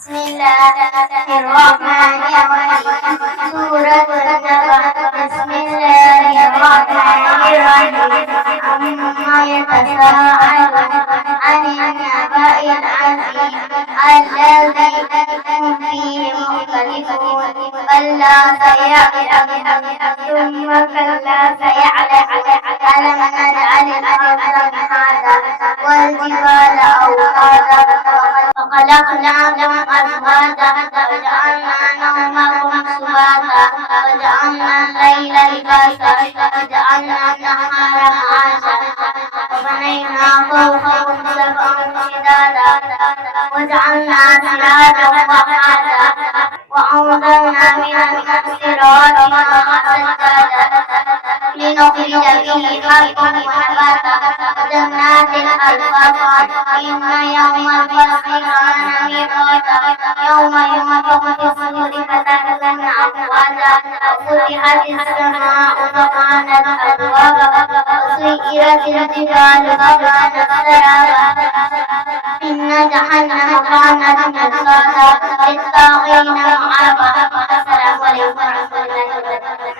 بسم الله الرحمن الرحيم. سورة النبأ. بسم الله الرحمن الرحيم. عما يتساءلون عن النبأ العظيم الذي هم فيه مختلفون. كلا سيعلمون ثم كلا سيعلمون. ألم نجعل الأرض مهادا والجبال أوتادا وخلقناكم أزواجا وجعلنا نومكم سباتا وجعلنا الليل لباسا وجعلنا النهار معاشا وبنينا فوقكم سبعا شدادا وجعلنا سراجا وحاجا وأنزلنا من المعصرات ماء ثجاجا لنخرج به حبا ونباتا وجنات ألفافا إن يوم الفصل كان ميقاتا يوم ينفخ في الصور فتحزن أفواجا وفتحت السماء فكانت أبوابا وسيرت الجبال فكانت سرابا إن جهنم كانت مرصادا للطاغين مآبا. السلام عليكم ورحمة الله وبركاته.